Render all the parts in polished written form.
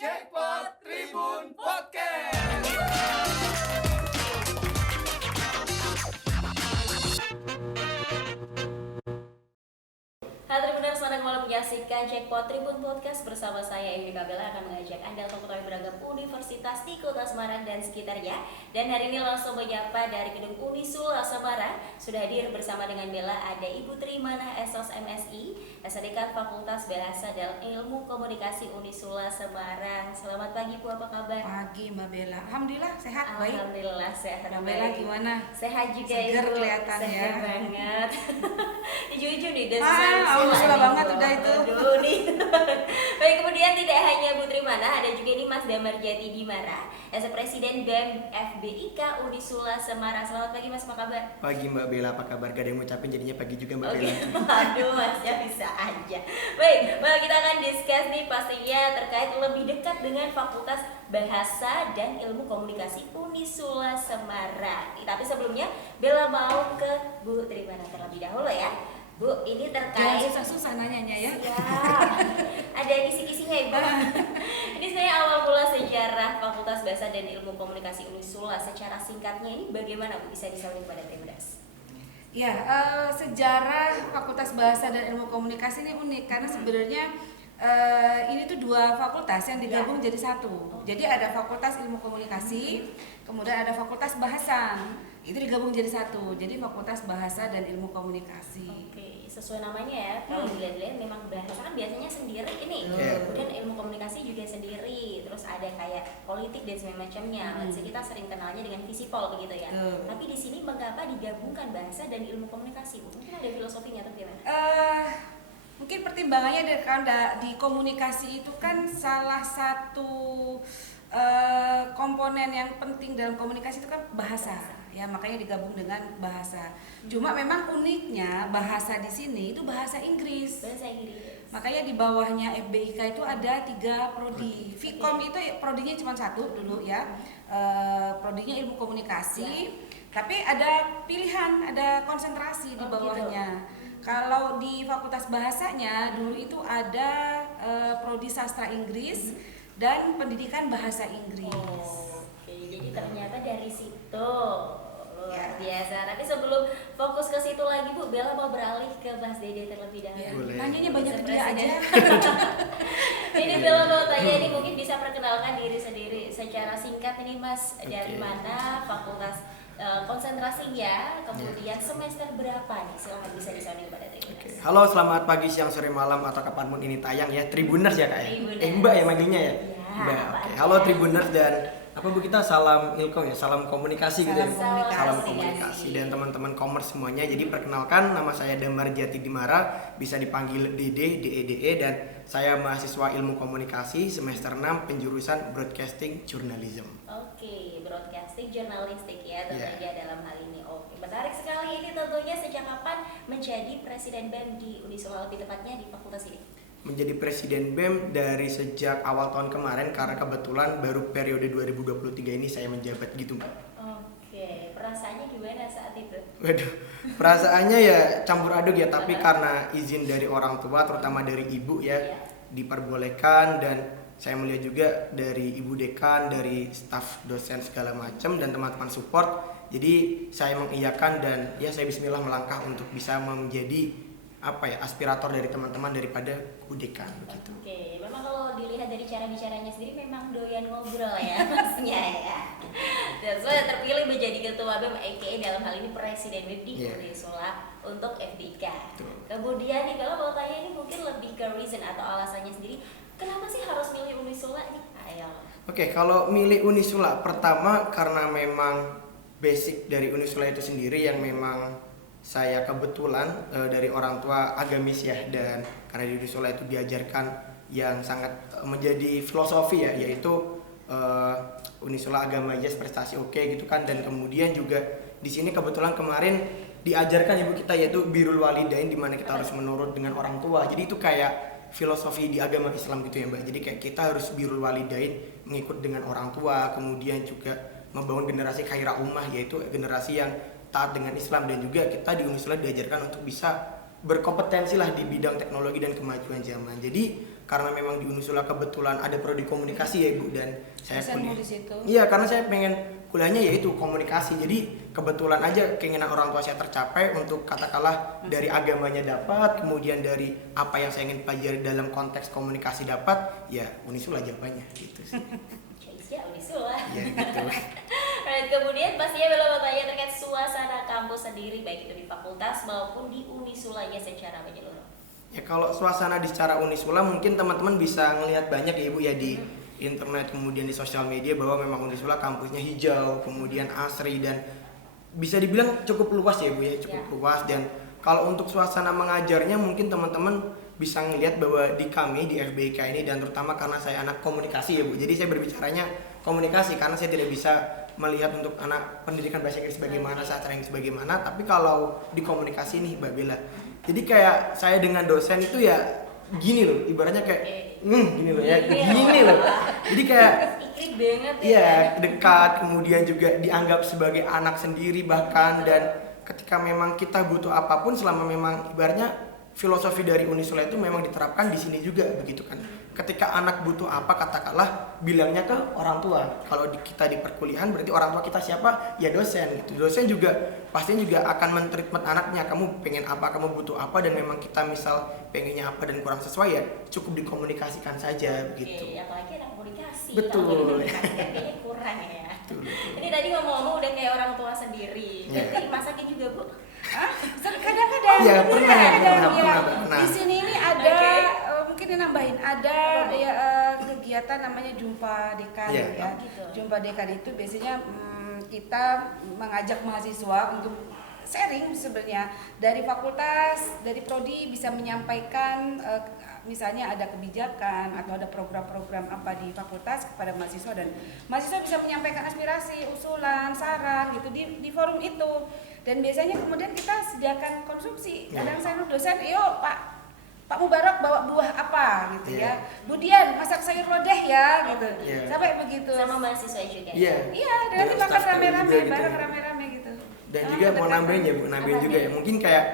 Jackpot Tribun Podcast. Halo Tribuners, selamat malam menyaksikan Jackpot Tribun Podcast bersama saya Emilia Kabela akan mengajak Anda untuk mengetahui beragam universitas di Kota Semarang dan sekitarnya. Dan hari ini langsung menyapa dari Gedung Unisula Semarang. Sudah hadir bersama dengan Bella ada Ibu Trimana Esos MSI, Dekan Fakultas Bahasa dan Ilmu Komunikasi Unisula Semarang. Selamat pagi Bu, apa kabar? Pagi Mbak Bella, alhamdulillah sehat. Baik. Alhamdulillah sehat. Mbak Bella gimana? Sehat juga Seger Ibu. kelihatan Seger ya. banget. Hijau-hijau nih, dan Unisula banget udah itu. Aduh nih. Baik, kemudian tidak hanya Bu Trimana, ada juga ini Mas Damar Jati Dimara, Presiden BEM FBIK Unisula Semarang. Selamat pagi Mas, apa kabar? Pagi Mbak Bella, apa kabar? Gak ada yang ngucapin jadinya pagi juga Mbak Oke, Bella. aduh Masnya bisa aja. Baik, kita akan discuss nih pastinya terkait lebih dekat dengan Fakultas Bahasa dan Ilmu Komunikasi Unisula Semarang. Tapi sebelumnya Bella mau ke Bu Trimana terlebih dahulu ya. Bu, ini Jangan terkait susah-susah nanyanya ya. Siap. Ada kisi-kisinya Ibu. Ini saya awal mula sejarah Fakultas Bahasa dan Ilmu Komunikasi Unisula. Secara singkatnya ini bagaimana Bu bisa disampaikan kepada Tribuners? Ya, sejarah Fakultas Bahasa dan Ilmu Komunikasi ini unik karena sebenarnya ini tuh dua fakultas yang digabung jadi satu. Jadi ada Fakultas Ilmu Komunikasi, kemudian ada Fakultas Bahasa. Itu digabung jadi satu. Jadi Fakultas Bahasa dan Ilmu Komunikasi. Oke, sesuai namanya ya. Kalau dilihat-lihat memang bahasa kan biasanya sendiri ini. Kemudian ilmu komunikasi juga sendiri. Terus ada kayak politik dan semacamnya. Kita sering kenalnya dengan visipol begitu ya. Tapi di sini mengapa digabungkan bahasa dan ilmu komunikasi? Mungkin ada filosofinya atau gimana? Mungkin pertimbangannya di komunikasi itu kan salah satu komponen yang penting dalam komunikasi itu kan bahasa. Ya, makanya digabung dengan bahasa. Cuma memang uniknya bahasa di sini itu bahasa Inggris. Bahasa Inggris. Makanya di bawahnya FBIK itu ada 3 prodi. Vkom itu prodinya cuma 1 dulu ya. Prodinya ilmu komunikasi. Tapi ada pilihan, ada konsentrasi di bawahnya. Kalau di Fakultas Bahasanya dulu itu ada prodi sastra Inggris dan pendidikan bahasa Inggris. Oke, jadi ternyata dari situ luar biasa. Tapi sebelum fokus ke situ lagi Bu, Bella mau beralih ke Mas Dede terlebih dahulu. Boleh. Nanyanya banyak ke dia aja. Ini Bella mau tanya, ini mungkin bisa perkenalkan diri sendiri secara singkat ini Mas, dari mana fakultas konsentrasinya, kemudian semester berapa nih? Silahkan bisa disampaikan kepada Tribuners. Halo, selamat pagi, siang, sore, malam atau kapanpun ini tayang ya. Tribuners ya Kak ya? Tribuners. Mbak ya manggilnya ya? Ya, Mbak, Mbak. oke. Halo Tribuners dan apa Bu, kita salam ilkom ya, salam komunikasi gitu ya. Salam Komunikasi dan teman-teman commerce semuanya. Jadi perkenalkan, nama saya Damar Jati Dimara, bisa dipanggil Dede, DEDE, dan saya mahasiswa Ilmu Komunikasi semester 6 penjurusan Broadcasting Journalism. Oke, broadcasting jurnalistik ya tentunya dalam hal ini. Oke, menarik sekali ini tentunya. Sejak kapan menjadi Presiden BEM di Unisula, lebih tepatnya di fakultas ini? Menjadi Presiden BEM dari sejak awal tahun kemarin karena kebetulan baru periode 2023 ini saya menjabat gitu Mbak. Oke, perasaannya gimana saat itu? Waduh, perasaannya ya campur aduk ya, tapi karena izin dari orang tua, terutama dari ibu ya, diperbolehkan, dan saya melihat juga dari ibu dekan, dari staf dosen segala macam dan teman-teman support. Jadi saya mengiyakan dan ya saya bismillah melangkah untuk bisa menjadi aspirator dari teman-teman daripada bu dekan begitu. Oke, memang kalau dilihat dari cara bicaranya sendiri memang doyan ngobrol ya Masnya ya. Dan saya terpilih menjadi ketua BEM aka dalam hal ini Presiden BEM di Unisula untuk FBIK. Kemudian nih kalau mau tanya ini mungkin lebih ke reason atau alasannya sendiri, kenapa sih harus milih Unisula nih? Ayo. Oke, kalau milih Unisula pertama karena memang basic dari Unisula itu sendiri yang memang saya kebetulan dari orang tua agamis ya, dan karena di Unisula itu diajarkan yang sangat menjadi filosofi ya, yaitu Unisula agama yes prestasi oke gitu kan, dan kemudian juga di sini kebetulan kemarin diajarkan ibu kita yaitu birrul walidain, di mana kita harus menurut dengan orang tua. Jadi itu kayak filosofi di agama Islam gitu ya Mbak. Jadi kayak kita harus birrul walidain, mengikut dengan orang tua, kemudian juga membangun generasi khairah ummah, yaitu generasi yang taat dengan Islam, dan juga kita di Unisula diajarkan untuk bisa berkompetensi lah di bidang teknologi dan kemajuan zaman. Jadi karena memang di Unisula kebetulan ada prodi komunikasi ya Ibu, dan saya Dosen kuliah. di situ. Iya, karena saya pengen kuliahnya yaitu komunikasi. Jadi kebetulan aja keinginan orang tua saya tercapai untuk katakanlah dari agamanya dapat, kemudian dari apa yang saya ingin pelajari dalam konteks komunikasi dapat, ya Unisula jawabannya gitu sih. Ya, Unisula. Ya gitu. Right, kemudian pastinya Bella mau tanya terkait suasana kampus sendiri baik itu di fakultas maupun di Unisulanya secara menyeluruh. Ya kalau suasana di secara Unisula mungkin teman-teman bisa ngelihat banyak ya Ibu ya di internet kemudian di sosial media bahwa memang Unisula kampusnya hijau, kemudian asri dan bisa dibilang cukup luas ya Bu ya, cukup luas. Dan kalau untuk suasana mengajarnya mungkin teman-teman bisa ngelihat bahwa di kami di FBIK ini, dan terutama karena saya anak komunikasi ya Bu, jadi saya berbicaranya komunikasi karena saya tidak bisa melihat untuk anak pendidikan bahasa Inggris bagaimana, sastra Inggris bagaimana, tapi kalau di komunikasi nih Mbak Bella, jadi kayak saya dengan dosen itu ya gini loh, ibaratnya kayak gini loh ya, gini loh. Jadi kayak ikrip banget ya. iya, dekat, kemudian juga dianggap sebagai anak sendiri bahkan, dan ketika memang kita butuh apapun selama memang ibaratnya filosofi dari Unisula itu memang diterapkan di sini juga begitu kan. Ketika anak butuh apa katakanlah bilangnya ke orang tua. Kalau kita di perkuliahan berarti orang tua kita siapa? Ya dosen gitu. Dosen juga pastinya juga akan men-treatment anaknya. Kamu pengen apa, kamu butuh apa, dan memang kita misal pengennya apa dan kurang sesuai ya cukup dikomunikasikan saja begitu. Oke, apalagi anak komunikasi. Betul. Kalau komunikasi kayaknya kurang ya. Betul. Ini tadi ngomong-ngomong udah kayak orang tua sendiri. Ya. Berarti masakin juga Bu? Kadang-kadang. Iya, pernah, Kadang-kadang, ya. pernah. Di sini ini ada Oke. mungkin nambahin ada Apa, Bu? ya kegiatan namanya jumpa dekan Iya. ya. Oh, gitu. Jumpa dekan itu biasanya kita mengajak mahasiswa untuk sharing sebenarnya dari fakultas, dari prodi bisa menyampaikan misalnya ada kebijakan atau ada program-program apa di fakultas kepada mahasiswa, dan mahasiswa bisa menyampaikan aspirasi, usulan, saran gitu di forum itu. Dan biasanya kemudian kita sediakan konsumsi. Kadang saya dosen, "Yuk, Pak Mubarak bawa buah apa?" gitu ya. "Bu Dian masak sayur lodeh ya," gitu. Sampai begitu. Sama mahasiswa juga. Iya. Iya, nanti Dengan makan staff rame-rame, juga gitu bareng ya. rame-rame gitu. Dan juga mau nambahin ya Bu, nambahin Apa juga nih? ya. Mungkin kayak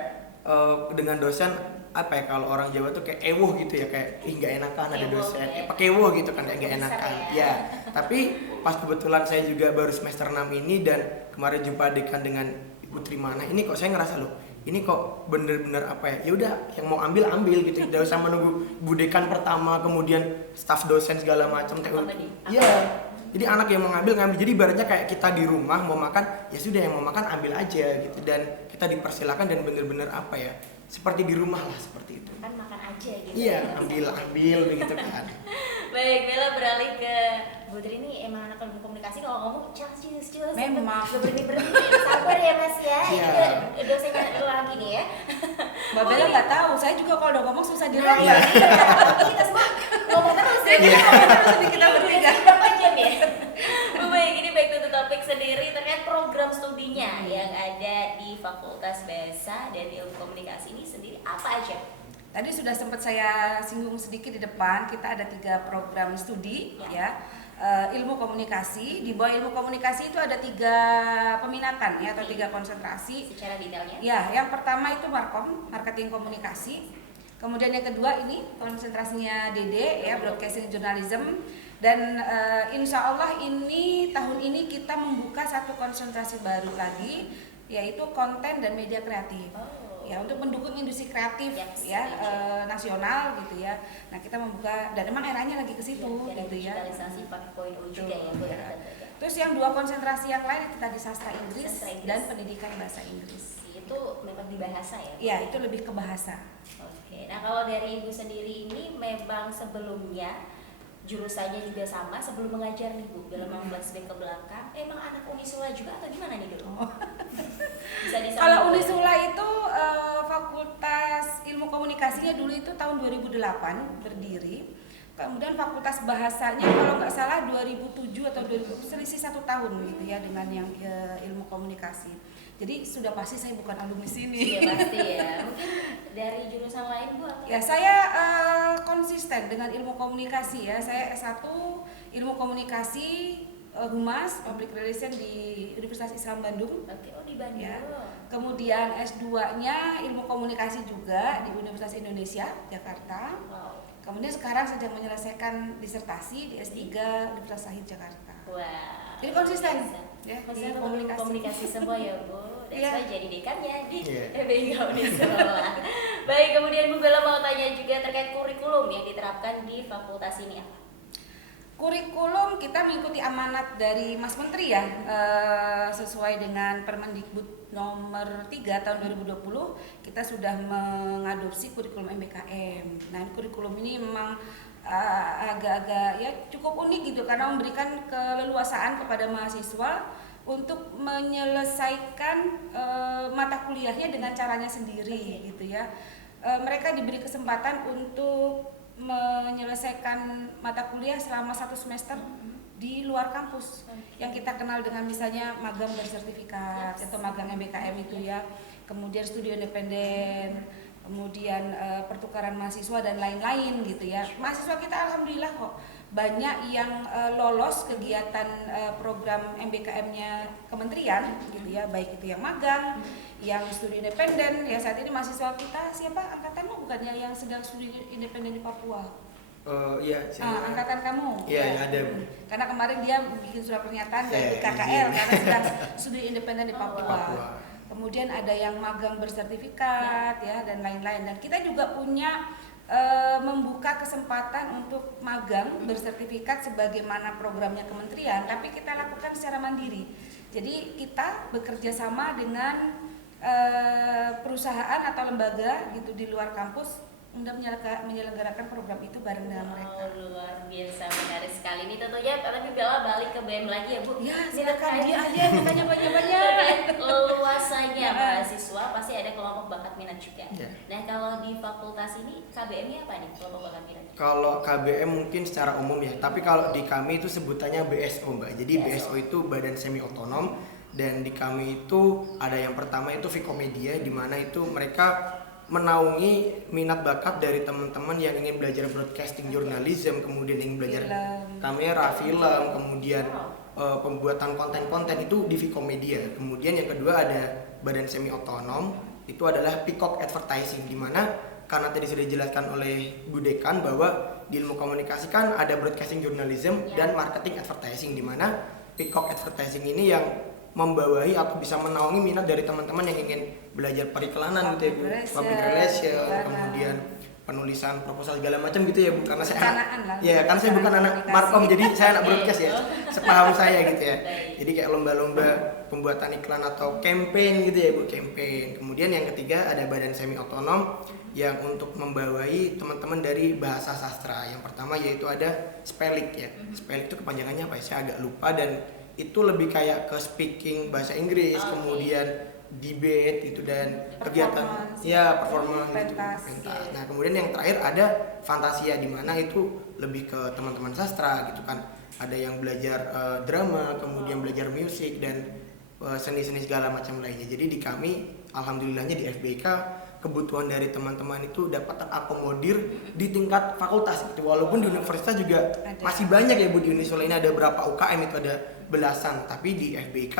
dengan dosen apa ya, kalau orang Jawa tuh kayak ewuh gitu ya, kayak nggak enakan ada Ewoh, dosen, ya. pakai ewuh gitu kan, kayak nggak Bisa enakan. ya. Ya, tapi pas kebetulan saya juga baru semester 6 ini dan kemarin jumpa dekan dengan Ibu Trimana, ini kok saya ngerasa loh, ini kok bener-bener apa ya, udah yang mau ambil gitu, tidak usah menunggu Bu Dekan pertama, kemudian staf dosen segala macam. Iya. Jadi anak yang mau ngambil, jadi ibaratnya kayak kita di rumah mau makan, ya sudah yang mau makan ambil aja gitu, dan kita dipersilakan dan bener-bener apa ya, seperti di rumah lah, seperti itu. Kan makan aja gitu. Iya, ambil begitu kan. Baik, Bella beralih ke Bu Tri ini emang anak komunikasi, kalau ngomong cus. Memang. Gak berhenti. Sabar ya Mas ya. Iya. Ini dosennya lu lagi nih ya. Mbak Bella nggak tahu, saya juga kalau udah ngomong susah Nah, dirobek. iya. Kita semua ngomong terus ya. Kita ngomong terus nih, kita bertiga. Berapa jam ya? Bu, baik, ini back to the topic sendiri terkait program studinya yang ada di Fakultas Bahasa dan Ilmu Komunikasi ini sendiri apa aja? Tadi sudah sempat saya singgung sedikit di depan, kita ada 3 program studi ya. Ilmu komunikasi, di bawah ilmu komunikasi itu ada 3 peminatan ya, atau 3 konsentrasi. Secara detailnya? Ya, yang pertama itu Markom, marketing komunikasi. Kemudian yang kedua ini konsentrasinya DD ya, broadcasting journalism. Dan insya Allah ini tahun ini kita membuka satu konsentrasi baru lagi, yaitu konten dan media kreatif. Ya, untuk mendukung industri kreatif nasional gitu ya. Nah, kita membuka, dan emang eranya lagi ke situ gitu ya. Digitalisasi 4.0 juga ya, Bu. Terus yang 2 konsentrasi yang lain itu tadi sastra Inggris dan pendidikan bahasa Inggris. Itu memang di bahasa ya? Ya, itu lebih ke bahasa. Oke, nah kalau dari Ibu sendiri ini memang sebelumnya jurusannya juga sama sebelum mengajar nih Bu, dalam flashback ke belakang, emang anak Unisula juga atau gimana nih dulu? Bisa disambung. Kalau Unisula itu Fakultas Ilmu Komunikasinya dulu itu tahun 2008 berdiri. Kemudian Fakultas Bahasanya kalau nggak salah 2007 atau 2000, selisih 1 tahun gitu ya dengan yang Ilmu Komunikasi. Jadi sudah pasti saya bukan alumni sini. Iya pasti ya. Mungkin dari jurusan lain Bu atau? Ya, saya konsisten dengan ilmu komunikasi ya. Saya S1 Ilmu Komunikasi Humas Public Relation di Universitas Islam Bandung. Oke, oh di Bandung. Ya. Kemudian S2-nya Ilmu Komunikasi juga di Universitas Indonesia Jakarta. Wow. Kemudian sekarang sedang menyelesaikan disertasi di S3 Universitas Sahid Jakarta. Wah. Jadi konsisten ya, Konsisten di komunikasi semua ya Bu. Dan Iya. saya jadi dekannya di Iya. FBIK Unisula. Baik, kemudian Bu Bella mau tanya juga terkait kurikulum yang diterapkan di fakultas ini apa? Kurikulum kita mengikuti amanat dari Mas Menteri ya, sesuai dengan Permendikbud nomor 3 tahun 2020 kita sudah mengadopsi kurikulum MBKM. Nah, kurikulum ini memang agak-agak ya cukup unik gitu karena memberikan keleluasaan kepada mahasiswa untuk menyelesaikan mata kuliahnya dengan caranya sendiri gitu ya. Mereka diberi kesempatan untuk menyelesaikan mata kuliah selama 1 semester di luar kampus yang kita kenal dengan misalnya magang bersertifikat atau magang MBKM itu ya, kemudian studi independen, kemudian pertukaran mahasiswa dan lain-lain gitu ya. Mahasiswa kita alhamdulillah kok banyak yang lolos kegiatan program MBKM-nya kementerian gitu ya, baik itu yang magang, yang studi independen ya. Saat ini mahasiswa kita siapa angkatanmu bukannya yang sedang studi independen di Papua? Iya. Angkatan kamu? Iya, ya, ada Bu. Karena kemarin dia bikin surat pernyataan dari Iya, KKL iya. karena sedang studi independen di Papua. Papua. Kemudian ada yang magang bersertifikat ya dan lain-lain. Dan kita juga punya membuka kesempatan untuk magang bersertifikat sebagaimana programnya kementerian, tapi kita lakukan secara mandiri. Jadi kita bekerja sama dengan perusahaan atau lembaga gitu di luar kampus untuk menyelenggarakan program itu bareng dengan mereka. Luar biasa, menarik sekali ini tentunya. Tapi Bella balik ke BEM lagi ya Bu. Ya, Ini silakan terkait- dia aja yang tanya banyak-banyak. terkait leluasanya mahasiswa pasti ada kelompok bakat minat juga. Ya. Nah, kalau di fakultas ini KBM-nya apa nih kelompok bakat minat? Kalau KBM mungkin secara umum ya, tapi kalau di kami itu sebutannya BSO Mbak. Jadi BSO itu Badan Semi Otonom, dan di kami itu ada yang pertama itu Vikomedia, di mana itu mereka menaungi minat bakat dari teman-teman yang ingin belajar broadcasting journalism, kemudian ingin belajar kamera, film, kemudian pembuatan konten-konten itu di Vikomedia. Kemudian yang kedua ada Badan Semi Otonom, itu adalah Peacock Advertising, di mana karena tadi sudah dijelaskan oleh Bu Dekan bahwa di ilmu komunikasi kan ada broadcasting journalism dan marketing advertising, di mana Peacock Advertising ini yang membawahi atau bisa menaungi minat dari teman-teman yang ingin belajar periklanan gitu ya Bu, public relation, kemudian penulisan proposal segala macam gitu ya Bu, karena saya karena saya bukan anak markom, jadi saya anak broadcast ya, sepaham saya gitu ya. Jadi kayak lomba-lomba pembuatan iklan atau campaign gitu ya Bu, campaign. Kemudian yang ketiga ada Badan Semi Otonom yang untuk membawahi teman-teman dari bahasa sastra. Yang pertama yaitu ada Spelik ya. Spelik itu kepanjangannya apa ya? Saya agak lupa, dan itu lebih kayak ke speaking bahasa Inggris, kemudian debate gitu, dan kegiatan performance gitu, pentas. Nah, kemudian yang terakhir ada Fantasia, di mana itu lebih ke teman-teman sastra gitu kan. Ada yang belajar drama, kemudian belajar musik dan seni-seni segala macam lainnya. Jadi di kami alhamdulillahnya di FBIK kebutuhan dari teman-teman itu dapat terakomodir di tingkat fakultas gitu. Walaupun di universitas juga masih banyak ya Bu, di Unisula ini ada berapa UKM itu ada belasan, tapi di FBIK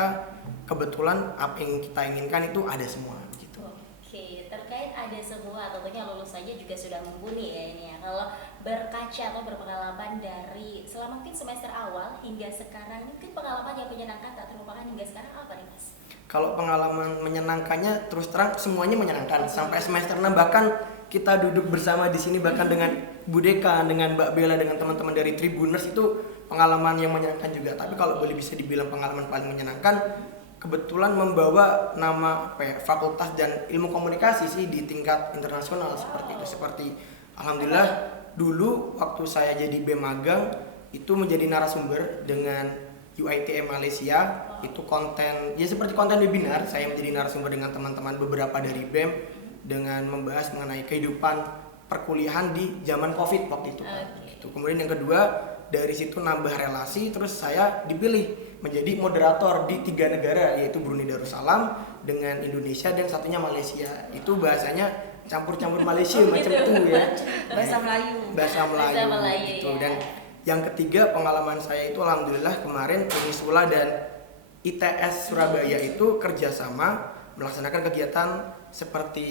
kebetulan apa yang kita inginkan itu ada semua gitu. Oke, terkait ada semua, tentunya lulusannya juga sudah mumpuni ya ini ya. Kalau berkaca atau berpengalaman dari selama mungkin semester awal hingga sekarang, mungkin pengalaman yang menyenangkan tak terlupakan hingga sekarang apa nih Mas? Kalau pengalaman menyenangkannya terus terang semuanya menyenangkan. Sampai semester 6 bahkan kita duduk bersama di sini bahkan dengan Bu Deka, dengan Mbak Bella, dengan teman-teman dari Tribuners, itu pengalaman yang menyenangkan juga. Tapi kalau boleh bisa dibilang pengalaman paling menyenangkan, kebetulan membawa nama fakultas dan ilmu komunikasi sih di tingkat internasional seperti itu. Seperti alhamdulillah dulu waktu saya jadi BEM magang itu menjadi narasumber dengan UITM Malaysia, itu konten ya seperti konten webinar. Saya menjadi narasumber dengan teman-teman beberapa dari BEM dengan membahas mengenai kehidupan perkuliahan di zaman Covid waktu itu. Gitu. Kemudian yang kedua, dari situ nambah relasi, terus saya dipilih menjadi moderator di 3 negara, yaitu Brunei Darussalam dengan Indonesia dan satunya Malaysia. Itu bahasanya campur-campur Malaysia macam itu ya. Bahasa Melayu. Bahasa Melayu gitu. ya. Dan yang ketiga pengalaman saya itu alhamdulillah kemarin Unisula dan ITS Surabaya itu kerjasama melaksanakan kegiatan seperti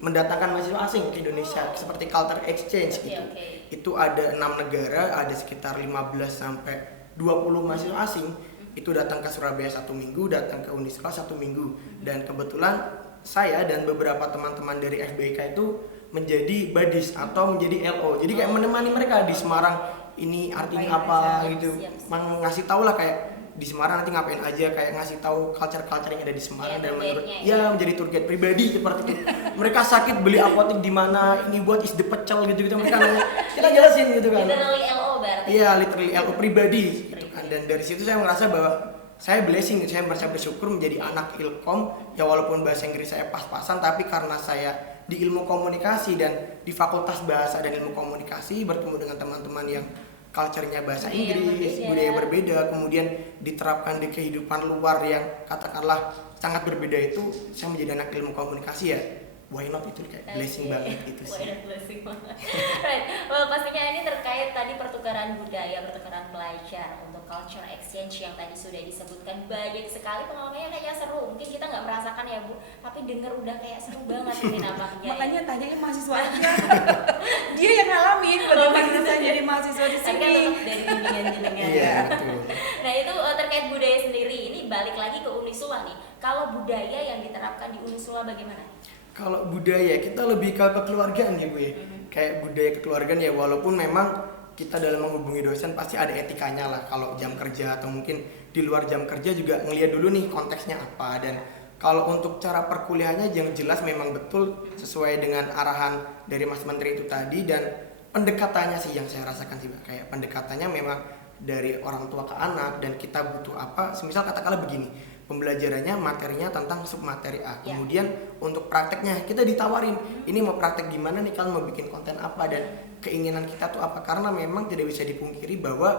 mendatangkan mahasiswa asing ke Indonesia, seperti culture exchange gitu. Itu ada 6 negara, ada sekitar 15 sampai 20 mahasiswa asing. Itu datang ke Surabaya 1 minggu, datang ke Unisula 1 minggu. Dan kebetulan saya dan beberapa teman-teman dari FBIK itu menjadi badis atau menjadi LO. Jadi kayak menemani mereka di Semarang, ini artinya apa gitu. Ngasih tahu lah kayak di Semarang nanti ngapain aja, kayak ngasih tahu culture-culture yang ada di Semarang, dan menurut menjadi tour guide pribadi seperti itu. Mereka sakit beli apotek di mana, ini buat is the pecel gitu mereka nanya, kita jelasin gitu kan. Literally LO berarti. Iya, literally LO pribadi gitu kan. Dan dari situ saya merasa bahwa saya blessing, saya merasa bersyukur menjadi anak Ilkom ya, walaupun bahasa Inggris saya pas-pasan, tapi karena saya di ilmu komunikasi dan di Fakultas Bahasa dan Ilmu Komunikasi bertemu dengan teman-teman yang culture-nya bahasa Inggris, budaya berbeda, kemudian diterapkan di kehidupan luar yang katakanlah sangat berbeda, itu saya menjadi anak ilmu komunikasi ya, why not, itu kayak blessing banget itu sih. Why not blessing banget. Right. Well, pastinya ini terkait tadi pertukaran budaya, pertukaran pelajar untuk culture exchange yang tadi sudah disebutkan, banyak sekali pengalamannya kayak seru. Mungkin kita nggak merasakan ya Bu, tapi denger udah kayak seru banget ini nampaknya. Makanya tanyain mahasiswa aja. Dia yang ngalamin bagaimana rasanya jadi mahasiswa di sini. Kan tetap dari bimbingan-bimbingan. Iya, betul. Nah itu terkait budaya sendiri, ini balik lagi ke Unisula nih. Kalau budaya yang diterapkan di Unisula bagaimana? Kalau budaya kita lebih ke kekeluargaan ya Bu ya. Kayak budaya kekeluargaan ya, walaupun memang kita dalam menghubungi dosen pasti ada etikanya lah. Kalau jam kerja atau mungkin di luar jam kerja juga ngelihat dulu nih konteksnya apa. Dan kalau untuk cara perkuliahannya yang jelas memang betul sesuai dengan arahan dari Mas Menteri itu tadi, dan pendekatannya sih yang saya rasakan sih Mbak. Kayak pendekatannya memang dari orang tua ke anak, dan kita butuh apa. Semisal katakanlah begini, pembelajarannya materinya tentang submateri A. Kemudian untuk prakteknya kita ditawarin, ini mau praktek gimana nih, kalian mau bikin konten apa, dan keinginan kita tuh apa. Karena memang tidak bisa dipungkiri bahwa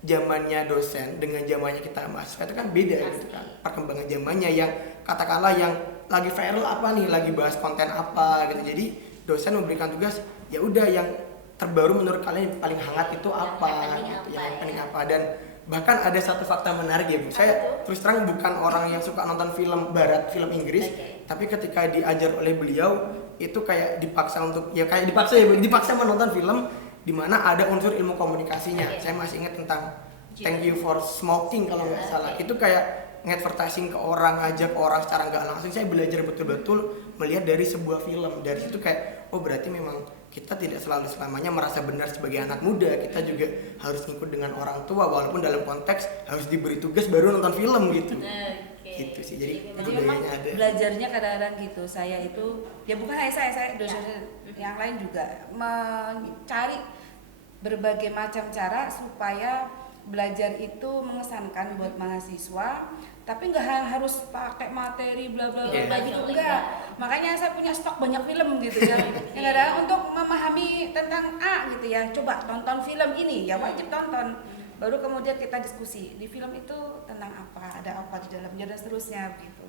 zamannya dosen dengan zamannya kita mahasiswa itu kan beda gitu kan. Perkembangan zamannya yang katakanlah yang lagi viral apa nih, lagi bahas konten apa gitu. Jadi dosen memberikan tugas, ya udah yang terbaru menurut kalian yang paling hangat itu apa gitu, yang penting apa. Dan bahkan ada satu fakta menarik ya Bu, saya terus terang bukan orang yang suka nonton film barat, film Inggris, tapi ketika diajar oleh beliau itu kayak dipaksa untuk, ya kayak dipaksa ya Bu, dipaksa menonton film di mana ada unsur ilmu komunikasinya. Saya masih ingat tentang thank you for smoking kalau nggak salah. Itu kayak nge-advertising ke orang, ngajak orang secara nggak langsung. Saya belajar betul-betul melihat dari sebuah film. Dari situ kayak, oh berarti memang kita tidak selalu selamanya merasa benar sebagai anak muda. Kita juga harus ngikut dengan orang tua, walaupun dalam konteks harus diberi tugas baru nonton film gitu. Gitu sih. Jadi memang ada. Belajarnya kadang-kadang gitu. Saya itu ya bukan hanya saya dosen yang lain juga mencari berbagai macam cara supaya belajar itu mengesankan buat mahasiswa, tapi nggak harus pakai materi bla bla bla gitu, enggak. Makanya saya punya stok banyak film gitu ya. Yang ada untuk memahami tentang A gitu ya. Coba tonton film ini, ya wajib tonton. Baru kemudian kita diskusi di film itu tentang apa, ada apa di dalamnya dan seterusnya gitu.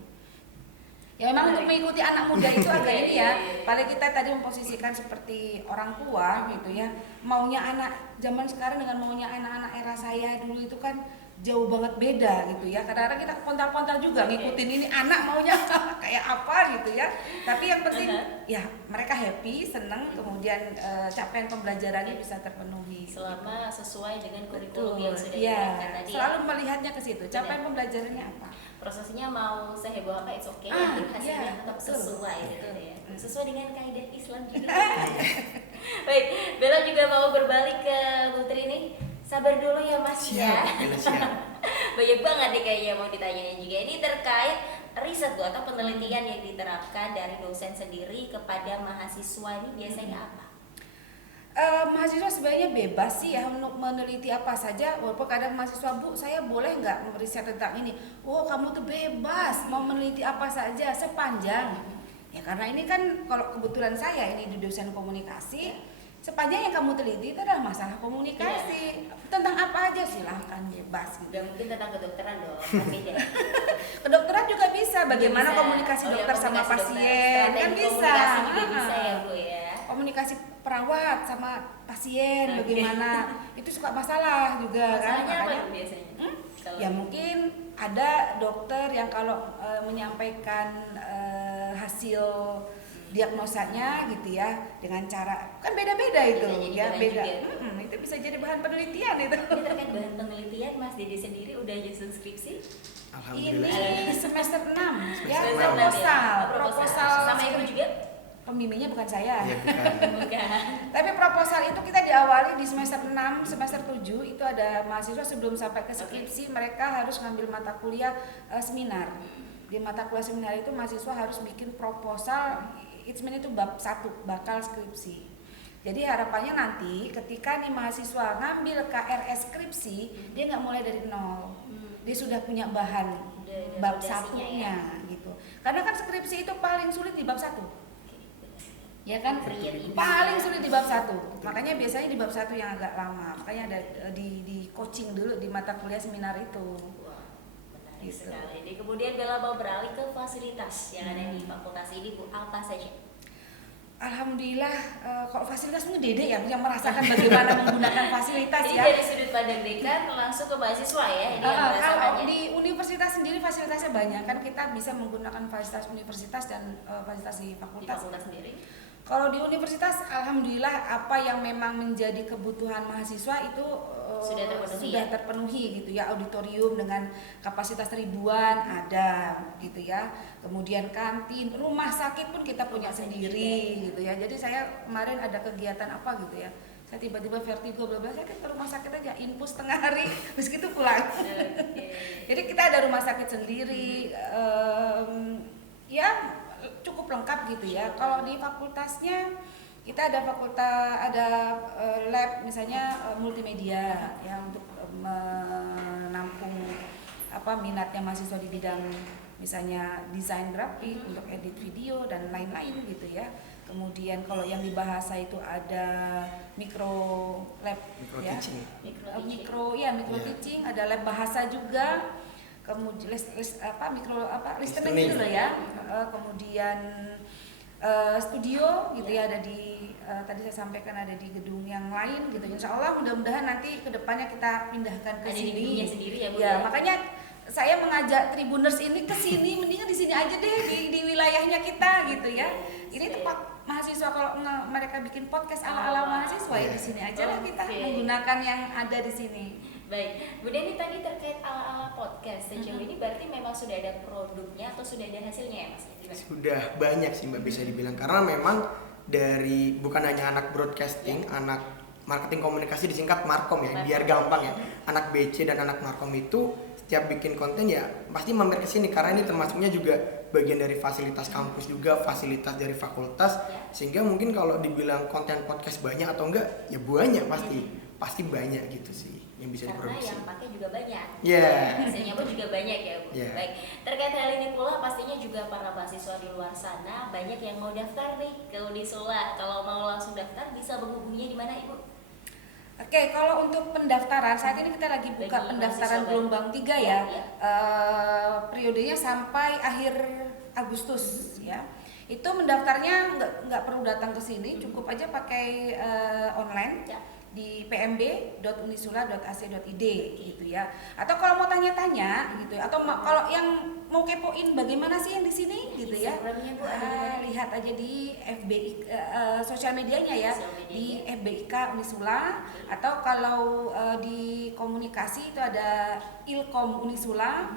Ya memang untuk mengikuti anak muda itu agak ini ya. Paling kita tadi memposisikan seperti orang tua gitu ya. Maunya anak zaman sekarang dengan maunya anak-anak era saya dulu itu kan jauh banget beda gitu ya. Kadang-kadang kita pontal-pontal juga ngikutin ini anak maunya kayak apa gitu ya. Tapi yang penting ya mereka happy, seneng, kemudian capaian pembelajarannya bisa terpenuhi. Selama sesuai dengan kurikulum yang sudah diterapkan tadi. Selalu melihatnya ke situ. Capaian pembelajarannya apa? Prosesnya mau seheboh apa, it's okay, yang hasilnya tetap sesuai gitu ya. Sesuai dengan kaidah Islam juga. Baik, Bella juga mau berbalik ke Putri nih. Sabar dulu ya Mas ya. Banyak banget nih kayaknya mau ditanyain juga. Ini terkait riset Bu atau penelitian yang diterapkan dari dosen sendiri kepada mahasiswa, ini biasanya apa? Mahasiswa sebenarnya bebas sih ya untuk meneliti apa saja. Walaupun kadang mahasiswa, Bu saya boleh nggak meriset tentang ini? Oh kamu tuh bebas mau meneliti apa saja sepanjang. Ya karena ini kan kalau kebetulan saya ini di dosen komunikasi, sepanjang yang kamu teliti itu adalah masalah komunikasi. Tentang apa aja silahkan bebas gitu. Gak mungkin tentang kedokteran dong, beda. Kedokteran juga bisa, bagaimana bisa. komunikasi dokter sama pasien kan bisa. Komunikasi juga bisa ya Bu ya. Komunikasi perawat sama pasien bagaimana itu suka masalah juga kan. Masalahnya apa Makanya, biasanya? ya mungkin ada dokter yang kalau menyampaikan hasil diagnosanya gitu ya dengan cara kan beda-beda itu ya beda. Itu bisa jadi bahan penelitian itu. Ini terkait bahan penelitian Mas Dede sendiri udah nyusun skripsi? Alhamdulillah. Ini semester 6 ya, Semester 6 proposal sama ibu juga? pembimbingnya bukan saya. Iya, bukan. Bukan. Tapi proposal itu kita diawali di semester 6, semester 7 itu ada mahasiswa sebelum sampai ke skripsi mereka harus ngambil mata kuliah seminar. Di mata kuliah seminar itu mahasiswa harus bikin proposal, itu bab 1 bakal skripsi. Jadi harapannya nanti ketika nih mahasiswa ngambil KRS skripsi, dia nggak mulai dari nol. Dia sudah punya bahan bab satunya gitu. Karena kan skripsi itu paling sulit di bab 1. Ya kan? Paling sulit di bab 1. Makanya biasanya di bab 1 yang agak lama. Makanya ada di coaching dulu di mata kuliah seminar itu. Wah, menarik Gitu. sekali. Jadi kemudian Bella mau beralih ke fasilitas yang ada di fakultas ini, Bu. Apa saja? Alhamdulillah kalau fasilitas mungkin Dede yang merasakan bagaimana menggunakan fasilitas Jadi ya. dari sudut pandang dekan langsung ke mahasiswa ya, ini yang Kalau merasakannya. di universitas sendiri fasilitasnya banyak kan kita bisa menggunakan fasilitas universitas dan fasilitas di Di fakultas. fakultas sendiri. Kalau di universitas, alhamdulillah apa yang memang menjadi kebutuhan mahasiswa itu Sudah terpenuhi gitu ya. Auditorium dengan kapasitas ribuan ada gitu ya. Kemudian kantin, rumah sakit pun kita punya sendiri gitu ya. Jadi saya kemarin ada kegiatan apa gitu ya. Saya tiba-tiba vertigo saya ke rumah sakit aja infus tengah hari terus gitu pulang. Jadi kita ada rumah sakit sendiri ya cukup lengkap gitu ya. Kalau di fakultasnya kita ada lab misalnya multimedia ya untuk menampung minatnya mahasiswa di bidang misalnya desain grafik untuk edit video dan lain-lain gitu ya. Kemudian kalau yang di bahasa itu ada micro lab ya. Micro teaching, ada lab bahasa juga. Kemudian listening gitu ya. Kemudian studio gitu ya ada di tadi saya sampaikan ada di gedung yang lain gitu. Insya Allah mudah-mudahan nanti kedepannya kita pindahkan ke Ada di sini. gedungnya sendiri ya Bu. Ya, makanya saya mengajak Tribuners ini ke sini, mendingan di sini aja deh di wilayahnya kita gitu ya. Ini tempat mahasiswa kalau mereka bikin podcast ala-ala mahasiswa ya di sini aja lah kita menggunakan yang ada di sini. Baik, Bu Deni tadi terkait ala-ala podcast sejauh ini berarti memang sudah ada produknya atau sudah ada hasilnya ya Mas? Sudah banyak sih Mbak bisa dibilang karena memang dari bukan hanya anak broadcasting, anak marketing komunikasi disingkat Markom ya, biar gampang ya. Anak BC dan anak Markom itu setiap bikin konten ya pasti mampir ke sini karena ini termasuknya juga bagian dari fasilitas kampus juga, fasilitas dari fakultas sehingga mungkin kalau dibilang konten podcast banyak atau enggak ya banyak pasti banyak gitu sih yang bisa karena diproduksi. yang pakai juga banyak. Yeah. Hasilnya pun juga banyak ya Bu. Yeah. Baik, terkait hal ini pula pastinya juga para mahasiswa di luar sana banyak yang mau daftar nih ke Unisula. Kalau mau langsung daftar bisa menghubunginya di mana Ibu? Oke, kalau untuk pendaftaran saat ini kita lagi buka Bagi pendaftaran mahasiswa gelombang 3 ya. Ya. Periodenya sampai akhir Agustus ya. Itu mendaftarnya nggak perlu datang ke sini, cukup aja pakai online Ya. di pmb.unisula.ac.id gitu ya. Atau kalau mau tanya-tanya gitu ya, atau kalau yang mau kepoin bagaimana sih yang di sini gitu ya. Instagramnya Bu ada di mana? Lihat aja di FBI sosial medianya ya, Sosial media. di FBIK Unisula atau kalau di komunikasi itu ada Ilkom Unisula.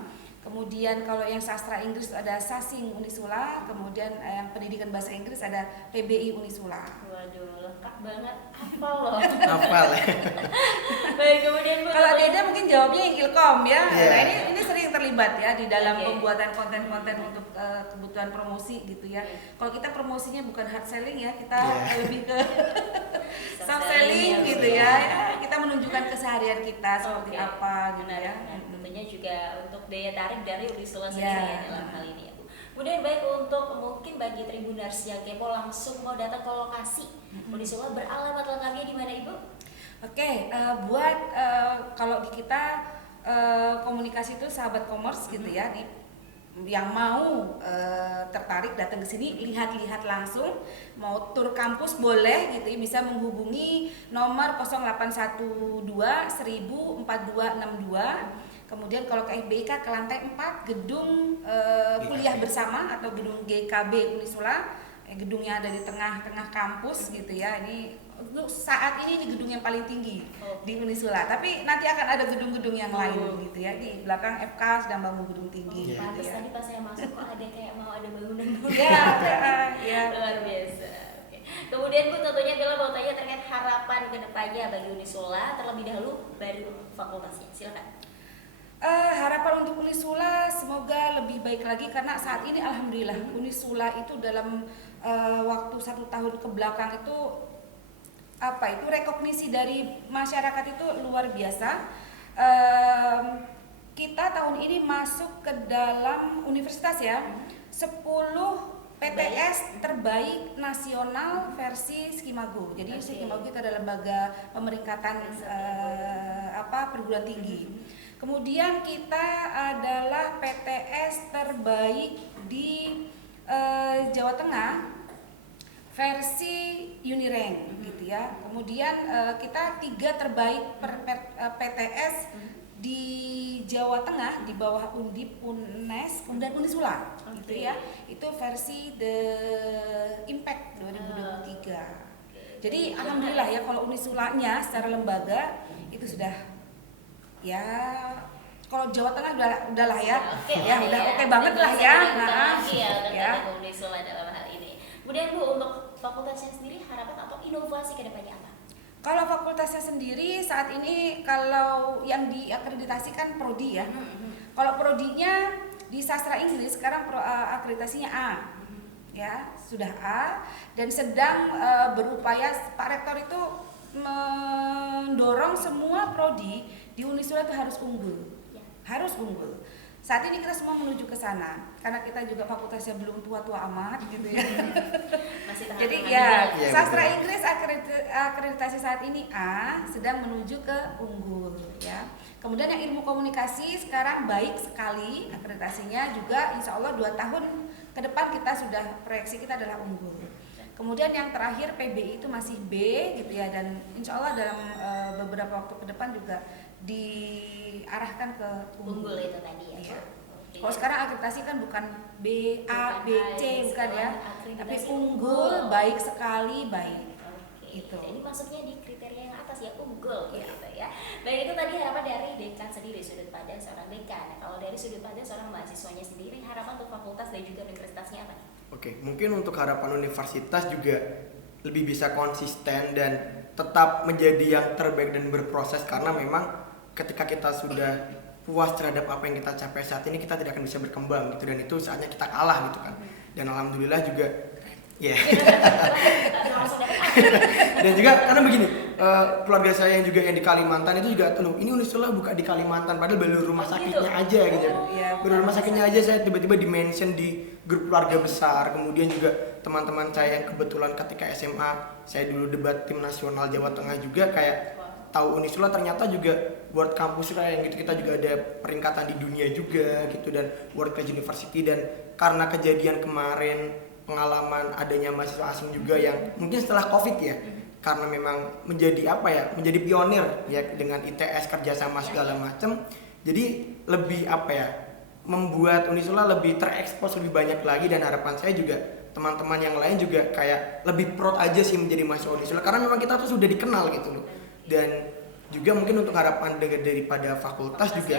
Kemudian kalau yang sastra Inggris ada Sasing Unisula, kemudian yang pendidikan bahasa Inggris ada PBI Unisula. Waduh, lengkap banget. Hafal loh. Hafal. Baik, kemudian Bu. Kalau Deda mungkin jawabnya yang Ilkom ya. Yeah. Nah, ini sering terlibat ya di dalam Oke. pembuatan konten-konten untuk kebutuhan promosi gitu ya. Kalau kita promosinya bukan hard selling ya, kita Yeah. lebih ke soft selling selling ya, gitu betul. ya. Kita menunjukkan keseharian kita seperti Oke. apa gitu Benar, ya. benar. Tentunya juga untuk daya tarik dari Unisula sendiri Ya. ya dalam hal ini ya Bu. Kemudian baik untuk mungkin bagi Tribuners yang kepo langsung mau datang ke lokasi Unisula beralamat lengkapnya di mana Ibu? Oke, buat kalau di kita komunikasi itu sahabat commerce gitu ya, nih yang mau tertarik datang ke sini lihat-lihat langsung, mau tur kampus boleh gitu ya, bisa menghubungi nomor 0812 1000 4262. Kemudian kalau ke FBIK ke lantai 4 gedung kuliah bersama atau gedung GKB Unisula, gedungnya ada di tengah-tengah kampus gitu ya. Ini untuk saat ini gedung yang paling tinggi di Unisula. Tapi nanti akan ada gedung-gedung yang lain gitu ya. Di belakang FK sedang bangun gedung tinggi. Gitu Pantes ya. tadi pas saya masuk kok ada kayak mau ada bangunan Ya, ya. luar biasa. Oke. Kemudian Bu, tentunya Bella mau tanya terkait harapan kedepannya bagi Unisula, terlebih dahulu baru fakultasnya. Silakan. Harapan untuk Unisula semoga lebih baik lagi, karena saat ini alhamdulillah Unisula itu dalam waktu 1 tahun ke belakang itu rekognisi dari masyarakat itu luar biasa. Kita tahun ini masuk ke dalam universitas ya, 10 PTS terbaik nasional versi Skimago. Jadi Skimago itu adalah lembaga pemeringkatan perguruan tinggi. Kemudian kita adalah PTS terbaik di Jawa Tengah versi Unirank gitu ya. Kemudian kita 3 terbaik PTS di Jawa Tengah di bawah Undip, UNES, dan Unisula gitu ya. Itu versi The Impact 2023. Jadi alhamdulillah ya, kalau Unisulanya secara lembaga itu sudah ya, kalau Jawa Tengah udahlah ya. Udah oke banget lah ya. Ya. Unisula dalam hal ini. Kemudian Bu, untuk fakultasnya sendiri harapan atau inovasi kedepannya apa? Kalau fakultasnya sendiri saat ini, kalau yang diakreditasikan prodi ya. Kalau prodinya di sastra Inggris sekarang akreditasinya A. Ya, sudah A, dan sedang berupaya, Pak Rektor itu mendorong semua prodi di Unisula itu harus unggul. Harus unggul. Saat ini kita semua menuju ke sana, karena kita juga fakultasnya belum tua-tua amat gitu ya. Masih Jadi tengah-tengah ya, sastra Inggris akreditasi saat ini A, sedang menuju ke unggul ya. Kemudian yang ilmu komunikasi sekarang baik sekali akreditasinya juga, insya Allah 2 tahun ke depan kita sudah, proyeksi kita adalah unggul. Kemudian yang terakhir PBI itu masih B gitu ya, dan insya Allah dalam beberapa waktu ke depan juga diarahkan ke unggul itu tadi ya. Iya. Kalau sekarang akreditasi kan bukan B, A, B, C, bukan ya, tapi unggul, baik sekali, baik. Itu. Ini masuknya di kriteria yang atas ya, unggul gitu ya. Baik, itu tadi harapan dari dekan sendiri, sudut pandang seorang dekan. Nah, kalau dari sudut pandang seorang mahasiswanya sendiri, harapan untuk fakultas dan juga universitasnya apa nih? Oke, mungkin untuk harapan universitas juga lebih bisa konsisten dan tetap menjadi yang terbaik dan berproses, karena memang ketika kita sudah puas terhadap apa yang kita capai saat ini, kita tidak akan bisa berkembang gitu, dan itu saatnya kita kalah gitu kan. Dan alhamdulillah juga ya. Dan juga karena begini, keluarga saya yang juga yang di Kalimantan itu juga, loh ini Unisula buka di Kalimantan, padahal baru rumah sakitnya aja gitu. Baru rumah sakitnya aja saya tiba-tiba di-mention di grup keluarga besar. Kemudian juga teman-teman saya yang kebetulan ketika SMA saya dulu debat tim nasional Jawa Tengah juga kayak tahu Unisula ternyata juga World Campus Rank gitu, kita juga ada peringkatan di dunia juga gitu, dan World Class University. Dan karena kejadian kemarin, pengalaman adanya mahasiswa asing juga yang mungkin setelah COVID ya, karena memang menjadi menjadi pionir ya dengan ITS kerjasama segala macam, jadi lebih membuat Unisula lebih terekspos lebih banyak lagi. Dan harapan saya juga teman-teman yang lain juga kayak lebih proud aja sih menjadi mahasiswa Unisula, karena memang kita tuh sudah dikenal gitu loh. Dan juga mungkin untuk harapan daripada fakultas juga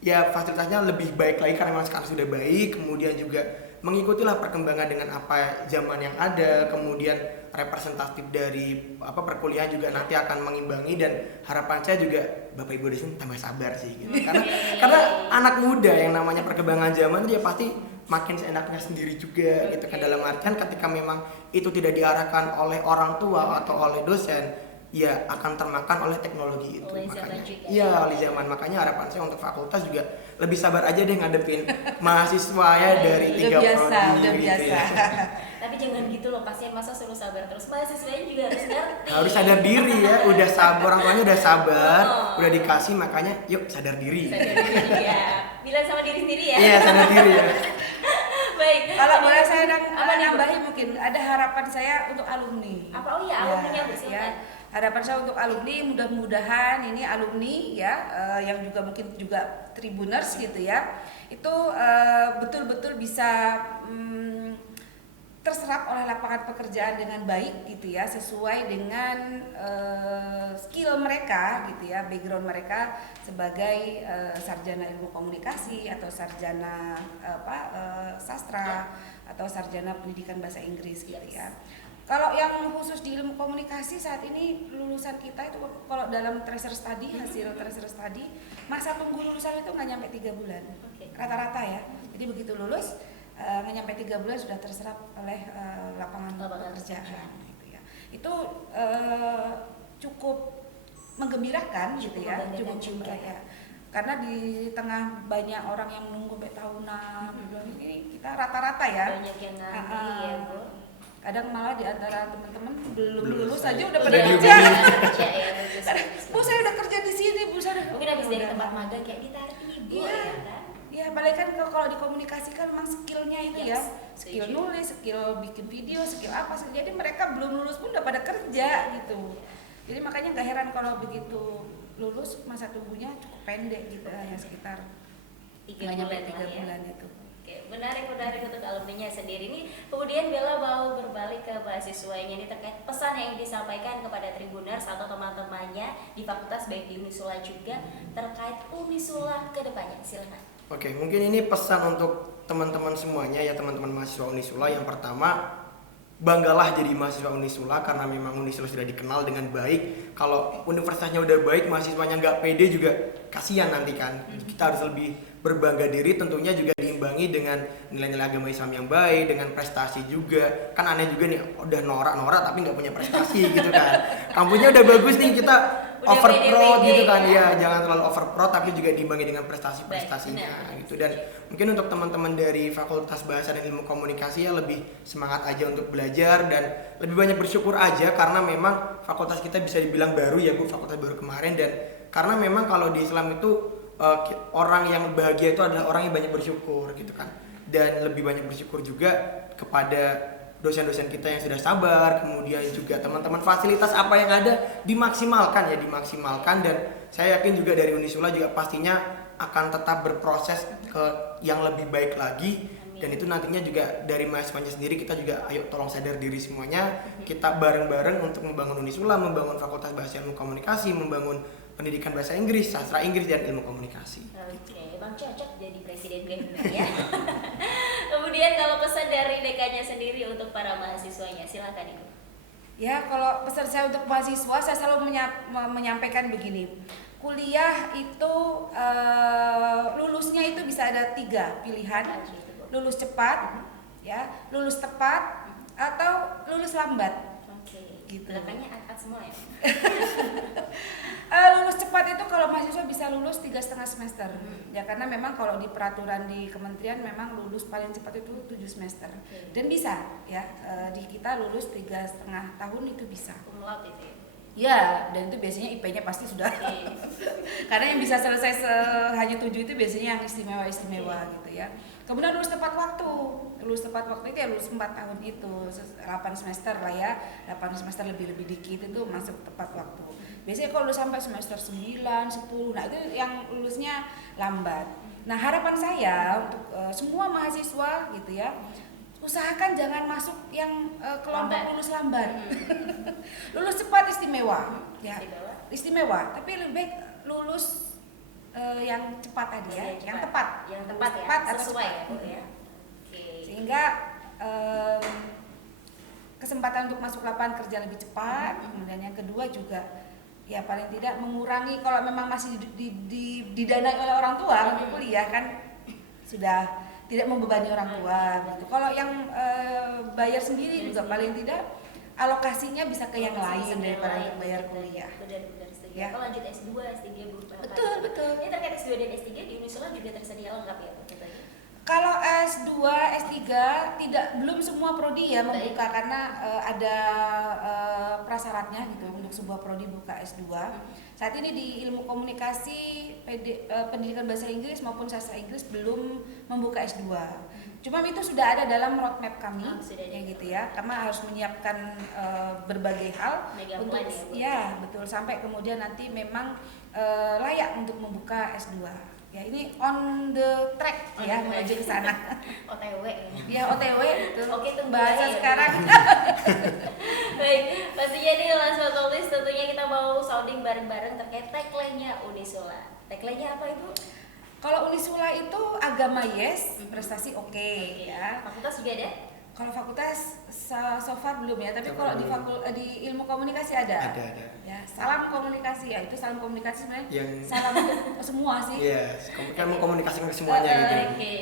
ya fasilitasnya lebih baik lagi, karena memang sekarang sudah baik. Kemudian juga mengikutilah perkembangan dengan apa zaman yang ada, kemudian representatif dari perkuliahan juga nanti akan mengimbangi. Dan harapan saya juga Bapak Ibu dosen tambah sabar sih gitu. Karena anak muda yang namanya perkembangan zaman dia pasti makin seenaknya sendiri juga gitu kan, dalam artian ketika memang itu tidak diarahkan oleh orang tua atau oleh dosen, ya akan termakan oleh teknologi itu. Oleh makanya zaman juga. iya, oleh zaman. Makanya harapan saya untuk fakultas juga lebih sabar aja deh ngadepin mahasiswa ya dari 3 prodi gitu ya. Tapi jangan gitu loh, pasien masa suruh sabar terus, mahasiswanya juga harus ngerti. Harus sadar diri ya, udah sabar, orang tuanya udah sabar, udah dikasih, makanya yuk sadar diri. Sadar diri ya. Bilang sama diri sendiri ya. Iya, sadar diri ya. Baik. Kalau boleh saya nambahin nambahin, mungkin ada harapan saya untuk alumni. Apa? Oh iya, alumninya Bu, silakan. harapan saya untuk alumni, mudah-mudahan ini alumni ya yang juga mungkin juga Tribuners gitu ya, itu betul-betul bisa terserap oleh lapangan pekerjaan dengan baik gitu ya, sesuai dengan skill mereka gitu ya, background mereka sebagai sarjana ilmu komunikasi atau sarjana sastra atau sarjana pendidikan bahasa Inggris gitu ya. Kalau yang khusus di ilmu komunikasi saat ini lulusan kita itu kalau dalam tracer study, hasil tracer study, masa tunggu lulusan itu nggak nyampe 3 bulan rata-rata ya. Jadi begitu lulus nggak nyampe 3 bulan sudah terserap oleh lapangan pekerjaan gitu ya. Itu cukup menggembirakan gitu ya, cukup juga ya. Karena di tengah banyak orang yang menunggu sampai tahunan, ini kita rata-rata ya. Banyak yang ngantri ya Bu. Kadang malah di antara teman-teman belum lulus aja udah pada Udah kerja. kerja ya, bagus. Bu saya udah kerja di sini, Bu saya udah. Mungkin habis dari tempat magang kayak ditarik Ibu Iya. ya kan. Ya, apalagi kan kalau di komunikasi kan memang skillnya itu ya, Yes, skill setuju. nulis, skill bikin video, skill apa sih. Jadi mereka belum lulus pun udah pada kerja gitu. Jadi makanya nggak heran kalau begitu lulus masa tunggunya cukup pendek gitu, hanya sekitar 3 nggak nyampe bulan 3 lah ya. bulan itu. Oke, menarik untuk alumninya sendiri ini. Kemudian Bella mau berbalik ke mahasiswanya ini terkait pesan yang disampaikan kepada Tribuners atau teman-temannya di fakultas baik di Unisula juga terkait Unisula ke depannya. Silakan. Oke, mungkin ini pesan untuk teman-teman semuanya ya, teman-teman mahasiswa Unisula. Yang pertama, banggalah jadi mahasiswa Unisula karena memang Unisula sudah dikenal dengan baik. Kalau universitasnya udah baik, mahasiswanya nggak pede juga kasihan nanti kan. Kita harus lebih berbangga diri, tentunya juga diimbangi dengan nilai-nilai agama Islam yang baik, dengan prestasi juga. Kan aneh juga nih, udah norak-norak tapi nggak punya prestasi gitu kan. Kampusnya udah bagus nih, kita Udah overproud pede-pede gitu kan ya. ya, jangan terlalu overproud tapi juga diimbangi dengan prestasi-prestasinya Baik, gitu. Dan mungkin untuk teman-teman dari Fakultas Bahasa dan Ilmu Komunikasi ya lebih semangat aja untuk belajar dan lebih banyak bersyukur aja karena memang fakultas kita bisa dibilang baru ya Bu, fakultas baru kemarin. Dan karena memang kalau di Islam itu orang yang bahagia itu adalah orang yang banyak bersyukur gitu kan, dan lebih banyak bersyukur juga kepada dosen-dosen kita yang sudah sabar, kemudian juga teman-teman fasilitas apa yang ada dimaksimalkan ya, dimaksimalkan. Dan saya yakin juga dari Unisula juga pastinya akan tetap berproses ke yang lebih baik lagi. Dan itu nantinya juga dari mahasiswanya sendiri kita juga ayo tolong sadar diri semuanya, kita bareng-bareng untuk membangun Unisula, membangun Fakultas Bahasa Ilmu Komunikasi, membangun pendidikan bahasa Inggris, sastra Inggris dan ilmu komunikasi. Oke, Bang cocok jadi presiden BEM ya. Kemudian kalau pesan dari dekannya sendiri untuk para mahasiswanya, silakan Ibu. Ya, kalau pesan saya untuk mahasiswa, saya selalu menyampaikan begini. Kuliah itu lulusnya itu bisa ada 3 pilihan. Lulus cepat, ya, lulus tepat, atau lulus lambat. Oke, Gitu. belakangnya angkat semua ya. Lulus cepat itu kalau mahasiswa bisa lulus 3,5 semester. Ya karena memang kalau di peraturan di kementerian memang lulus paling cepat itu 7 semester. Dan bisa ya, di kita lulus 3,5 tahun itu bisa. Cum laude itu ya. Ya, dan itu biasanya IP-nya pasti sudah. Karena yang bisa selesai hanya 7 itu biasanya yang istimewa-istimewa gitu ya. Kemudian lulus tepat waktu. Lulus tepat waktu itu ya lulus 4 tahun itu, 8 semester lah ya. 8 semester lebih dikit itu masuk tepat waktu. Biasanya kalau udah sampai semester 9, 10, nah itu yang lulusnya lambat. Nah, harapan saya untuk semua mahasiswa gitu ya, usahakan jangan masuk yang kelompok Lambat. lulus lambat. Lulus cepat istimewa, ya. Istimewa, tapi lebih baik lulus yang cepat tadi ya, yang tepat, yang Lulus tepat ya, atau sesuai cepat. ya Bu ya. Oke. Sehingga kesempatan untuk masuk lapangan kerja lebih cepat. Kemudian yang kedua juga ya paling tidak mengurangi kalau memang masih didanai oleh orang tua untuk kuliah kan sudah tidak membebani orang tua gitu. Kalau yang bayar sendiri juga paling tidak alokasinya bisa ke yang lain daripada untuk bayar kuliah. Benar setuju. Ya. Kalau lanjut S2, S3 Bu. Betul. Ini terkait S2 dan S3 di Unisula juga tersedia lengkap ya Bu? Kalau S2, S3 belum semua prodi ya membuka karena ada prasyaratnya gitu untuk sebuah prodi buka S2. Saat ini di ilmu komunikasi, pendidikan bahasa Inggris maupun sastra Inggris belum membuka S2. Cuma itu sudah ada dalam roadmap kami, kayak gitu ya. Karena harus menyiapkan berbagai hal untuk ya betul sampai kemudian nanti memang layak untuk membuka S2. Ya ini on the track ya menuju ke sana. OTW ya. OTW betul. Oke, tunggu bahasa ya, sekarang. Baik, pastinya nih langsung tulis tentunya kita mau sounding bareng-bareng terkait tagline-nya Unisula. Tagline-nya apa Ibu? Kalau Unisula itu agama yes, prestasi oke. Ya. Fakultas juga ada? Kalau fakultas so far belum ya, tapi kalau di ilmu komunikasi ada. Ada. Ya, salam komunikasi ya, itu salam komunikasi sebenarnya. Salam untuk semua sih. Iya, kan mau komunikasikan ke semuanya gitu. Oke.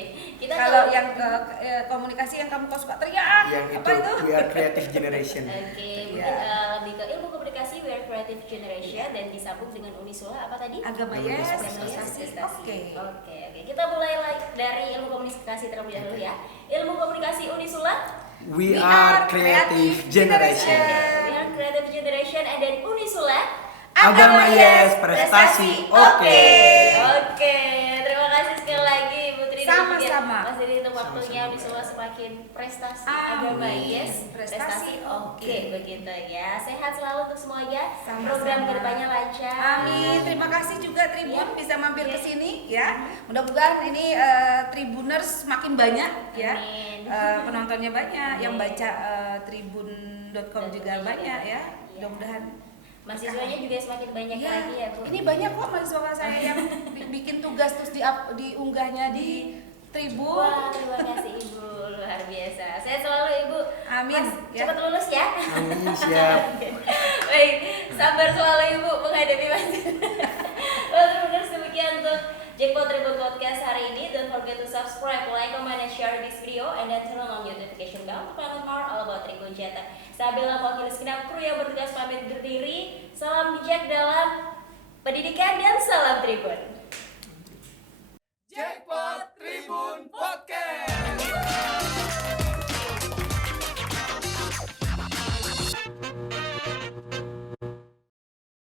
Kalau yang komunikasi yang kamu suka teriak, yang apa itu? We are creative generation. Oke, mungkin lebih ke ilmu komunikasi, we are creative generation dan disambung dengan Unisula apa tadi? Agama yes, prestasi oke. Oke. Kita mulai dari ilmu komunikasi terlebih dahulu ya. Ilmu komunikasi Unisula. We are creative generation. We are creative generation and then Unisula. Agama yes, prestasi oke. Oke, terima kasih sekali lagi Ibu Tri. Sama-sama. Mas Diri untuk waktunya Unisula semakin prestasi. Agama yes, prestasi oke. Begitu ya. Sehat selalu untuk semuanya. Program kedepannya lancar. Amin. Terima kasih juga Tribun bisa mampir ke sini ya. Mudah-mudahan ini Tribuners makin banyak ya. Penontonnya banyak, yang baca tribun.com juga banyak ya. Mudah-mudahan mahasiswanya juga semakin banyak lagi ya Bu. Ini banyak kok mahasiswa saya yang bikin tugas terus diunggahnya di Tribun. Wah, terima kasih Ibu, luar biasa. Saya selalu Ibu. Amin. Mas, cepat lulus ya. Amin, siap. Baik, sabar selalu Ibu menghadapi Mas. Benar-benar demikian untuk Jackpot Tribun Podcast hari ini. Don't forget to subscribe, like, comment, and share this video, and then turn on notification bell to find out more all about Tribun Cetak. Sabila wakil segenap kru yang bertugas pamit berdiri. Salam bijak dalam pendidikan dan salam Tribun. Jackpot Tribun Podcast.